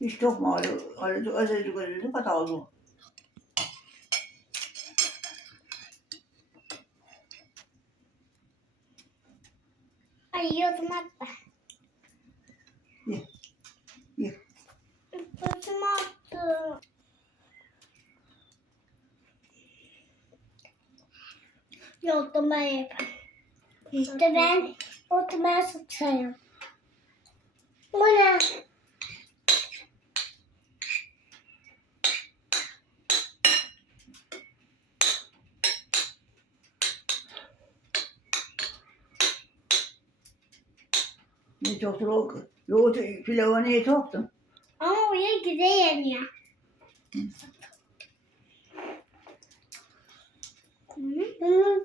Hiç çok mu öyle, öyle azıcık azıcık hata oldu. Ay yiyordum hatta. Ye. Ye. Başım attı. Yiyordum ben yaparım. İşte ben oturmaya tutarım. Bu ne? Ne çoktur o yoğurt pilavı niye çoktun? Ama oraya güzel yanıyor. Hı hı.